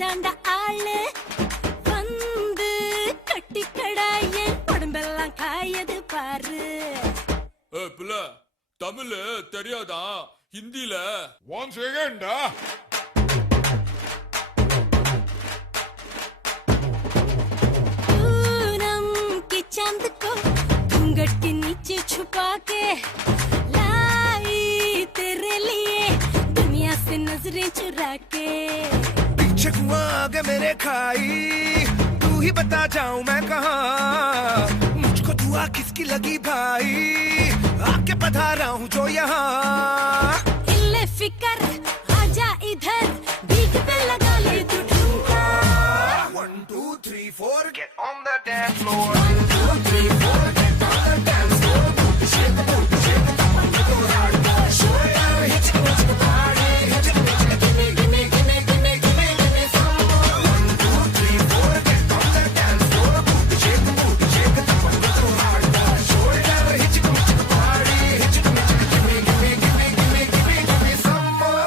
தாண்டா ஆளு வந்து கட்டி கடாய உடம்பெல்லாம் காயது பாரு. பிள்ள தமிழ் தெரியாதா? ஹிந்தில ஒன் செகண்டா. पूनम के चांद को घूंघट के नीचे छुपा के लाई तेरे लिए दुनिया से नजरें चुरा के. पीछे कुआं आगे मेरे खाई, तू ही बता जाऊं मैं कहाँ. मुझको दुआ किसकी लगी भाई, आके पधारा हूँ जो यहाँ. इल्ले फिकर आजा इधर, भीख पे लगा ले तू ठुमका. 1 2 3 4 get on the dance floor. 1 2 3 4 get on the dance floor. Shake the booty, shake the top and go hard. Show it out, hit it, hit the party. Hit it, give me, give me, give me, give me, give me, give me some more. 1 2 3 4 get on the dance floor. Shake the booty, shake the top and go hard. Show it out, hit it, hit the party. Hit it, give me, give me, give me, give me, give me, give me some more.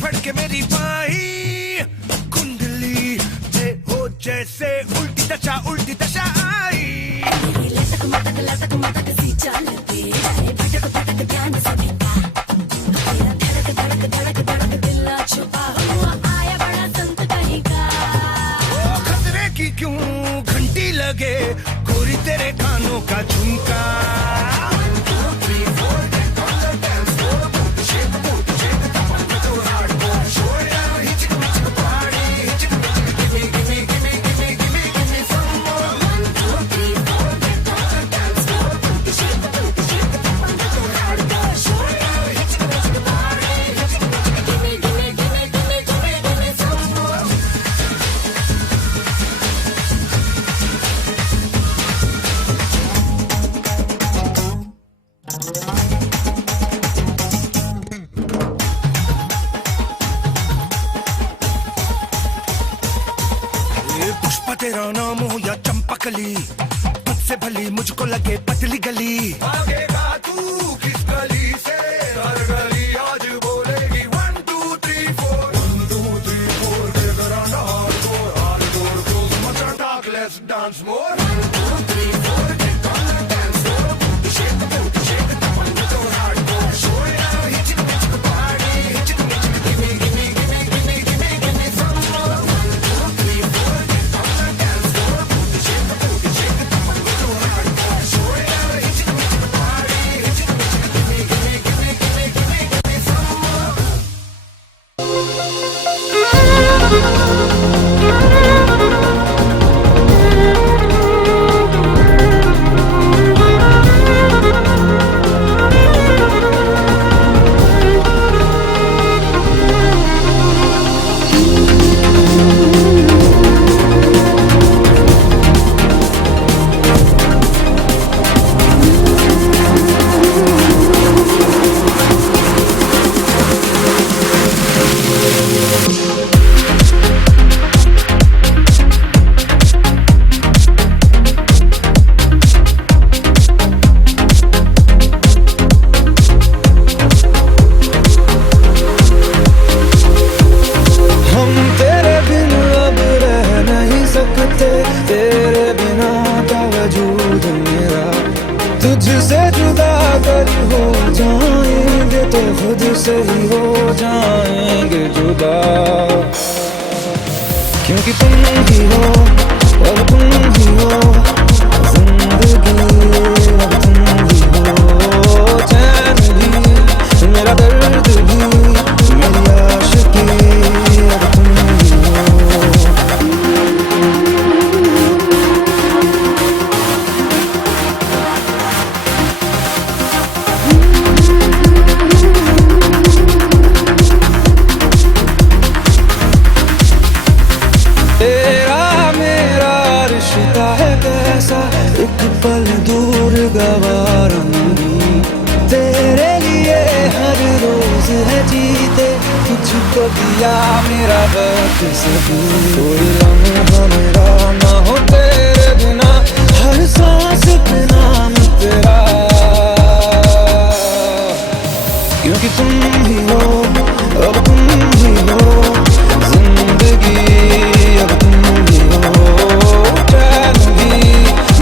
Phadke मेरी बाही कुंडली में हो जैसे उल्टी दशा आई. लटक मटक सी चलती है, भटक भटक ज्ञान सभी का. तेरा धड़क दिल ना छुपा हुआ आया बड़ा संत कहीं का. खतरे की क्यों घंटी लगे गोरी तेरे कानों का झुमका. 1 2 3 4 get on the dance floor. Shake the booty, shake the top and go hard. Show it out, hit it, hit the party. Hit it, give me, give me, give me, give me, give me, give me some more. 1 2 3 4 get on the dance floor. Shake the booty, shake the top and go hard. Show it out, hit it, hit the party. Hit it, give me, give me, give me, give me, give me, give me some more. Pushpa तेरा नाम हो या चंपकली, पद से भली मुझको लगे पतली गली. आगेगा तू किस गली से, हर गली आज बोलेगी 1 2 3 4. 1 2 3 4 get around the hardcore close machine talk, let's dance more. 1 2 3 4 get on the dance floor. Shake the booty, shake the top and go hardcore. Show it out, hit it, hit the party. Hit it, give me, give me, give me, give me, give me, give me some more. 1 2 3 4 get on the dance floor. Shake the booty, shake the top and go hardcore. Show it out, hit it, hit the party. Hit it, give me, give me, give me, give me, give me, give me some more. तुझसे जुदा अगर हो जाएंगे तो खुद से ही हो जाएंगे जुदा. क्योंकि तुम ही हो और तुम ही हो जिंदगी, अब तुम ही हो चैन भी, मेरा दर्द भी, मेरी आशिकी, अब तुम ही हो. फर्ज है जीते, तुझको दिया मेरा वक्त सभी। कोई लम्हा मेरा ना हो तेरे बिना, हर सांस पे नाम तेरा, क्योंकि तुम ही हो, अब तुम ही हो जिंदगी, अब तुम ही हो चैन भी,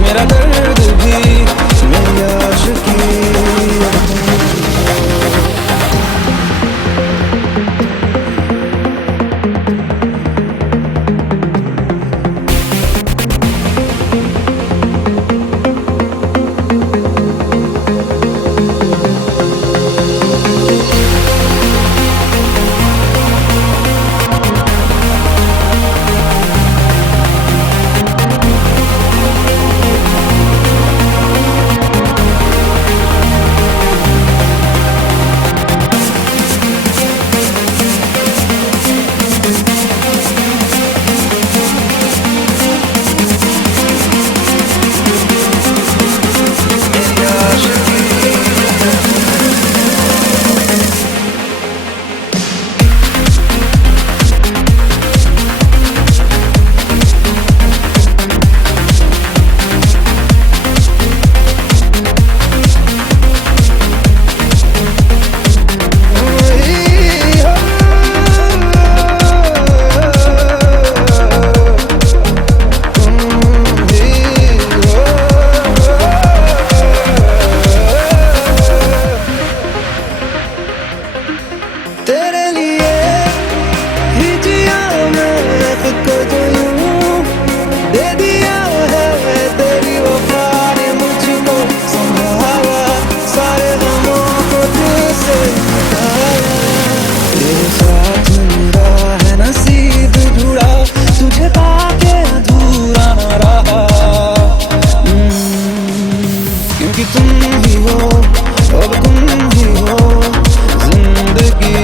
मेरा दर्द भी, मेरी आशिकी, अब तुम ही हो। तेरे लिए ही जिया मैं खुद को, तो यूं दे दिया है तेरी वफा ने मुझको संभाला, सारे गमों को तुझसे मिटाया। तेरे साथ मेरा है नसीब जुड़ा, तुझे पाके अधूरा न रहा, क्योंकि तुम ही हो, अब तुम ही हो जिंदगी।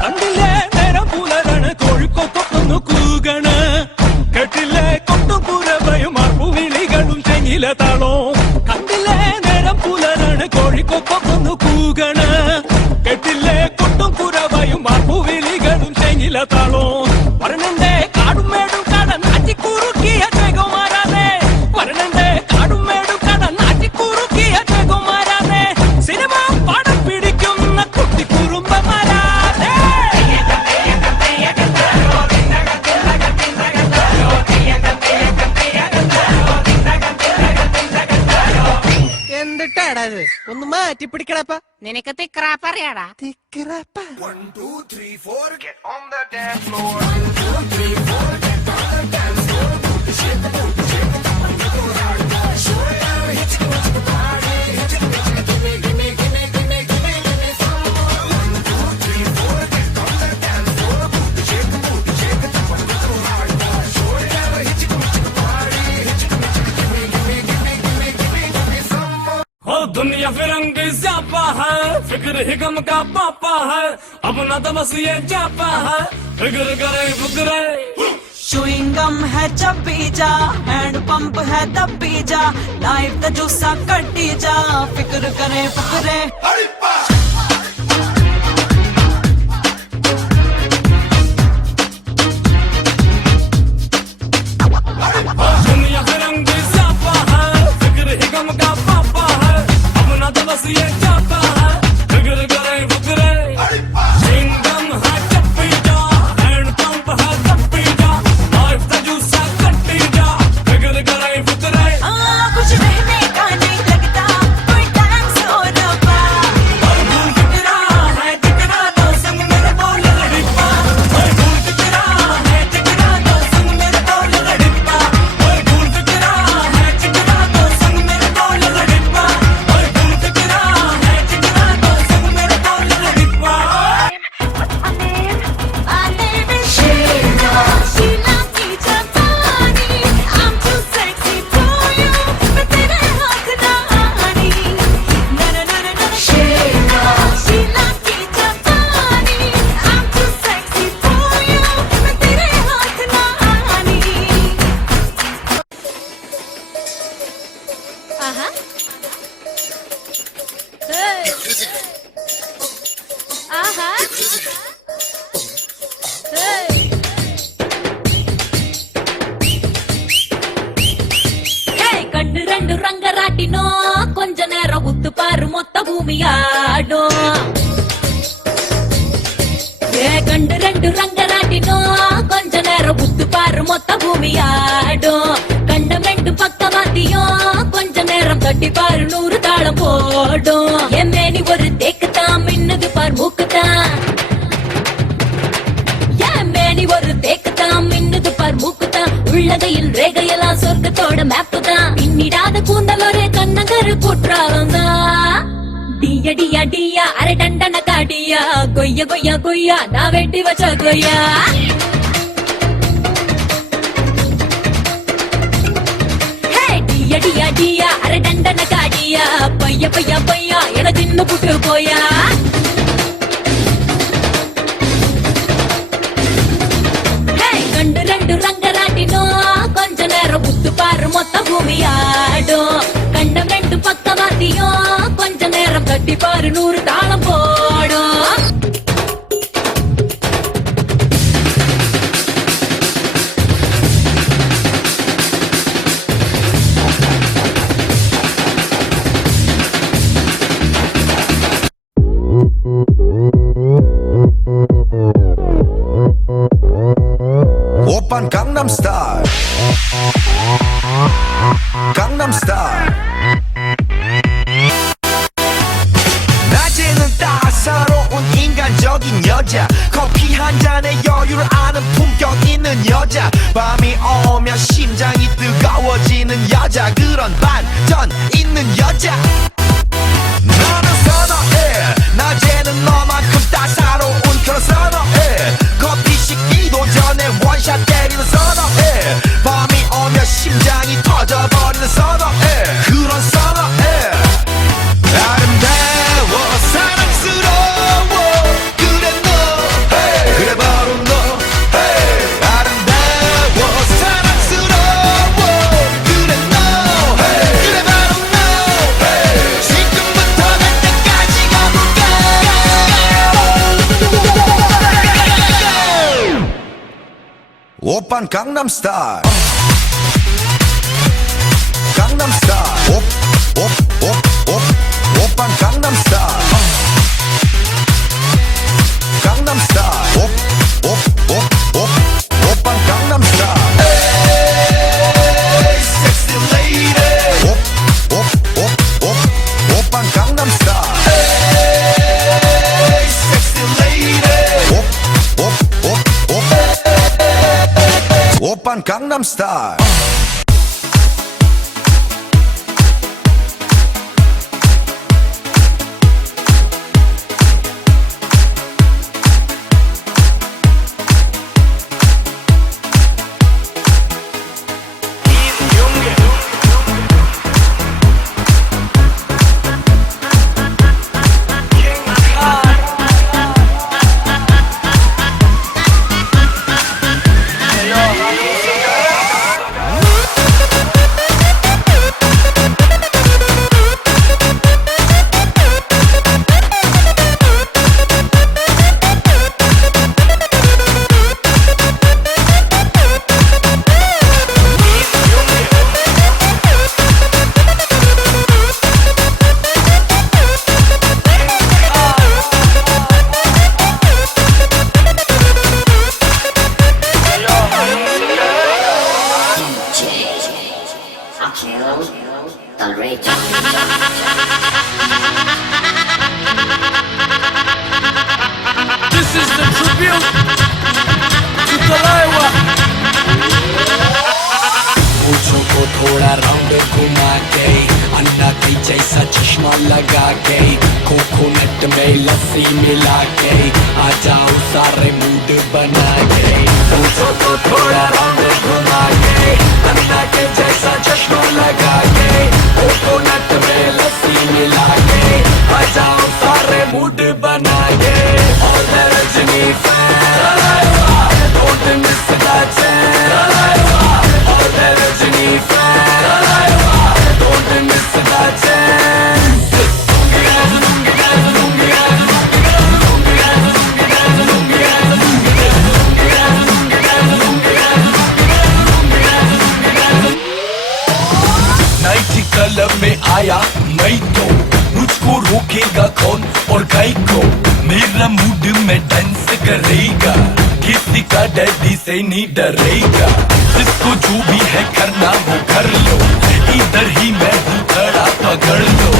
കണ്ടില്ലേ നേരം പുലരാണ് കോഴിക്കൊക്കൊന്നു കൂകണ് കേട്ടില്ലേ കൊട്ടും കുരവയും അറുവിളികളും തെങ്ങില താളോ കണ്ടില്ലേ നേരം പുലരാണ് കോഴിക്കൊക്കൊന്നു കൂകണ് കേട്ടില്ലേ കൊട്ടും കുരവയും അറുവിളികളും തെങ്ങില താളോ വരണന്റെ കാടും മേടും കട നാട്ടിക്കുറുക്കിയ ജയകുമാരാനെ വരണന്റെ കാടും മേടും കട നാട്ടിക്കുറുക്കിയ ജയകുമാരാനെ സിനിമ പടം പിടിക്കുന്ന കുട്ടിക്കുറുമ്പമാരാനെ എന്തിട്ടാടാ ഇത് ഒന്ന് മാറ്റി പിടിക്കണപ്പ നിനക്ക് തിക്രാപ്പ് അറിയാടാ തിക്കറപ്പ 1 2 3 4 get on the dance floor. हो दुनिया फिरंगी ज़्यापा है फिक्र ही गम का पापा है अपना तो बस ये जापा है फिक्र करे फुकरे चुइंगम है चबी जा हैंड पंप है दबी जा लाइफ का जूसा कटी जा फिक्र करे फुकरे दुनिया फिरंगी ज़्यापा है फिक्र ही गम का पापा है अपना तो बस ये जापा है फिक्र करे फुकरे चुइंगम है चबी जा हैंड पंप है दबी जा लाइफ का जूसा कटी जा फिक्र करे फुकरे कुछ रहने का नहीं लगता कोई टाइम सो रबा जिगरा है जिगरा तो संग मेरे बोल लड़िपा ओए भूल जिगरा है जिगरा तो संग मेरे बोल लड़िपा ओए भूल जिगरा है जिगरा तो संग मेरे बोल लड़िपा ओए भूल जिगरा है जिगरा तो संग मेरे बोल लड़िपा I live in Sheila. Sheila की जवानी. I'm too sexy for you. मैं तेरे हाथ ना आनी. Na na na na na. Sheila. Sheila की जवानी. I'm too sexy for you. मैं तेरे हाथ ना आनी. आहा. Hey. आहा. Hey. ஏய், கண்ணு ரெண்டு ரங்கராட்டினோ கொஞ்ச நேரம் உத்து பாரு மொத்த பூமியாடும் கண்டு ரெண்டு ரங்கராட்டினோ கொஞ்ச நேரம் உத்து பாரு மொத்த பூமியாடும் கண்டம் ரெண்டு பக்கவாத்தியும் கொஞ்ச நேரம் தட்டி பாரு 100 தாளம் போடும் என் மேனி ஒரு தேக்குத்தான் மின்னுது பார் மூக்குத்தான் என் மேனி ஒரு தேக்குத்தான் மின்னுது பார் மூக்குத்தான் உள்ளதையில் ரேகையெல்லாம் சொர்க்கத்தோட மேப்பு தான் பின்னிடாத கூந்தல் ஒரு கண்ணங்கரு குற்றாலம் தான் டியா டியா டியா அரை டண்டன காடியா கொய்யா கொய்யா கொய்யா நான் வெட்டி வச்ச கொய்யா ஹே டியா டியா டியா அரை டண்டன காடியா பையா பையா பையா என தின்னு புட்டு போயா ஹே கண்டு ரெண்டு ரங்கராட்டினோ கொஞ்ச நேரம் உத்து பாரு மொத்த பூமியாடும் கண்டம் ரெண்டு பக்கவாத்தியும் கொஞ்ச நேரம் கட்டி பாரு 100 தாளம் போடும் 오빤 강남스타일 강남스타일 낮에는 따사로운 인간적인 여자 커피 한 잔에 여유를 아는 품격 있는 여자 밤이 오면 심장이 뜨거워지는 여자 그런 반전 있는 여자 너는 선어해 낮에는 너만큼 따사로운 그런 선어해 커피 식기도 전에 원샷 때리는 선어해 밤이 오면 심장이 터져버리는 선어해 그런 선어해 Oppan Gangnam Style. Gangnam Style. Oppan Gangnam Style. Gangnam Style. Oppan Gangnam Style. Hey, sexy lady. Oppan Gangnam Style. Hey, sexy lady. Oppan Gangnam Style. This is the tribute to Talaiwa. पूछों को थोड़ा round घुमा के अन्ना की जैसा चश्मा लगा के coconut में लस्सी मिला के आ जाओ सारे मूड बना के पूछों को थोड़ा राउंड घुमा के अन्ना के जैसा चश्मा लगा के कोकोनट में लस्सी मिला के आ जाओ सारे मूड बना के और Rajni fan don't miss that chance और Rajni fan don't miss that chance night club में आया मैं तो मुझको रोकेगा कौन और गाय को मेरा मूड में डांस करेगा किसी का डैडी से नहीं डरेगा जिसको जो भी है करना वो कर लो इधर ही मैं हूँ खड़ा पकड़ लो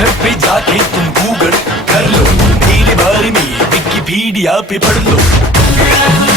घर पे जाके तुम गूगल कर लो मेरे बारे में विकिपीडिया पे पढ़ लो